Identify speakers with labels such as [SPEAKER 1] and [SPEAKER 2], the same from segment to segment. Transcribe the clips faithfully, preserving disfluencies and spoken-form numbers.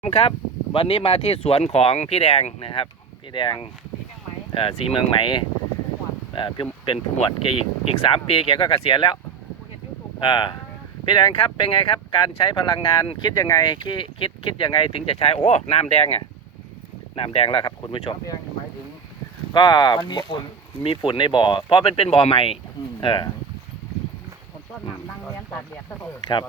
[SPEAKER 1] ครับวันนี้มาที่สวนของพี่แดงนะครับพี่แดงสีเมืองไหมเป็นผู้หมวดแกอีกอีกสามปีแกก็เกษียณแล้วพี่แดงครับเป็นไงครับการใช้พลังงานคิดยังไงคิดคิดคิดยังไงถึงจะใช้โอ้น้ำแดงอ่ะน้ำแดงแล้วครับคุณผู้ชมก็มีฝุ่นมีฝุ่นในบ่อเพราะเป็นเป็นบ่อใหม่เออครับ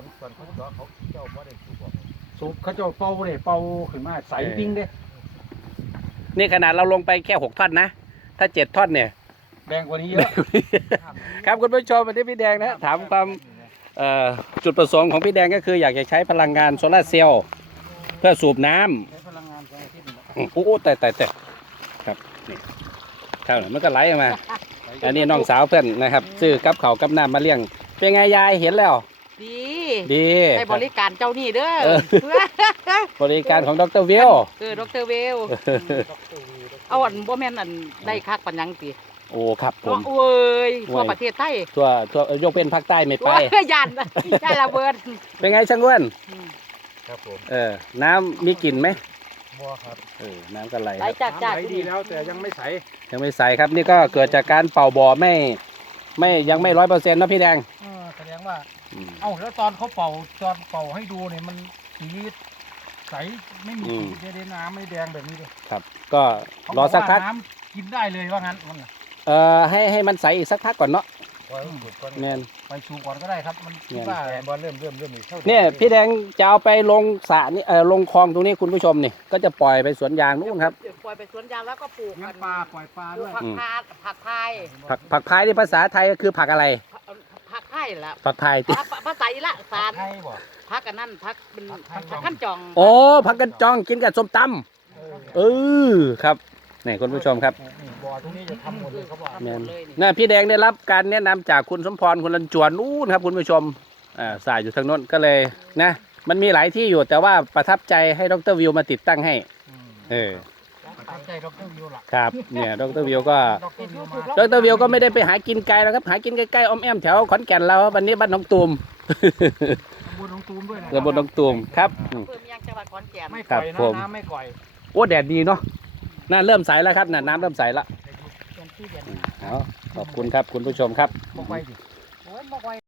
[SPEAKER 2] สูบเขาจะเป่าเลยเป่าขึ้นมาใสปิ้งเด้
[SPEAKER 1] นี่ขนาดเราลงไปแค่หกท่อนนะถ้าเจ็ดท่อนเนี่ย
[SPEAKER 2] แดงกว่านี้เยอะ
[SPEAKER 1] ครับคุณผู้ชมวันนี้พี่แดงนะถามความจุดประสงค์ของพี่แดงก็คืออยากจะใช้พลังงานโซลาร์เซลล์เพื่อสูบน้ำโอ้โหแต่แต่แต่ครับนี่ข้าวมันก็ไหลออกมาอันนี้น้องสาวเพื่อนนะครับซื้อกับเขากับน้ำมาเลี้ยงเป็นไงยายเห็นแล้ว
[SPEAKER 3] ดี
[SPEAKER 1] ดี
[SPEAKER 3] ได้บริการเจ้านี่เด้
[SPEAKER 1] อบริการของดร.วิล
[SPEAKER 3] เออดร.วิลเอาอันบ่แม่นอันได้คักปัญญังติ
[SPEAKER 1] โอ้ครับผม
[SPEAKER 3] โอ้ยทั่วประเทศไทย
[SPEAKER 1] ทั่วทั่วยกเป็นภาคใต้ไม่ไป
[SPEAKER 3] ยันใช่ละเบิด
[SPEAKER 1] เป็นไงช่างอ้วน
[SPEAKER 2] ครับผม
[SPEAKER 1] เออน้ำมีกลิ่นไหม
[SPEAKER 2] บ่ครับ
[SPEAKER 1] เออน้ำก็ไหล
[SPEAKER 3] ไหลจากจาก
[SPEAKER 2] ดีแล้วแต่ยังไม่ใส
[SPEAKER 1] ยังไม่ใสครับนี่ก็เกิดจากการเป่าบ่อไม่ไม่ยังไม่ร้อยเปอร์เซ็นต์นะพี่แดง
[SPEAKER 2] แสดงว่าเอ้าแล้วตอนเขาเป่าตอนเป่าให้ดูเนี่ยมันสีใสไม่มีสีเดน้ำไม่แดงแบบนี้เลย
[SPEAKER 1] ครับก็รอสักพัก
[SPEAKER 2] น้ำกินได้เลยว่างั้น
[SPEAKER 1] เอ่อให้ให้มันใสอีกสักพักก่อนเนาะ
[SPEAKER 2] แมนไปชูก่อนก็ได้ครับมันคิดว่าบอลเริ่มเริ่มเริ่มอีก
[SPEAKER 1] เนี่ยพี่แดงจะเอาไปลงสระนี่เออลงคลองตรงนี้คุณผู้ชมนี่ก็จะปล่อยไปสวนยางนู่นครับ
[SPEAKER 3] ปล่อยไปสวนยางแล้วก็ปลูก
[SPEAKER 2] ปลาปล่อยปลาด้วย
[SPEAKER 3] ผักพายผักพาย
[SPEAKER 1] ผักผักพายที่ภาษาไทยก็คือผักอะไร
[SPEAKER 3] ผักไผ่ละ
[SPEAKER 1] ผักไผ่
[SPEAKER 3] ภาษาอีละสารผักกันนั่นผักเป็นผักขั้นจอง
[SPEAKER 1] โอ้ผักกันจองกินกับส้มตำเออครับนี่คุณผู้ชมครับ
[SPEAKER 2] บ่อตรงนี้จะทำหมดเลยครับว่า
[SPEAKER 1] น่ะพี่แดงได้รับการแนะนำจากคุณสมพรคุณลันจวนนู่นครับคุณผู้ชมอ่าสายอยู่ทางโน้นก็เลยนะมันมีหลายที่อยู่แต่ว่าประทับใจให้ดร.วิวมาติดตั้งให้เออ
[SPEAKER 2] ประทับใจดร.วิวล่ะ
[SPEAKER 1] ครับเนี่ยดร.วิวก็ดร.วิวก็ไม่ได้ไปหากินไกลแล้วครับหากินใกล้ๆอ้อมแอมแถวขอนแก่นเราวันนี้บ้านน้องตูม
[SPEAKER 2] บนน้องตูมด้วยนะ
[SPEAKER 1] บนน้องตูมครับ
[SPEAKER 2] ไม่ก่อยนะน้ำไม่ก่อย
[SPEAKER 1] โอ้แดดดีเนาะน่าเริ่มใสแล้วครับน่ะน้ำเริ่มใสแล้วขอบคุณครับคุณผู้ชมครับ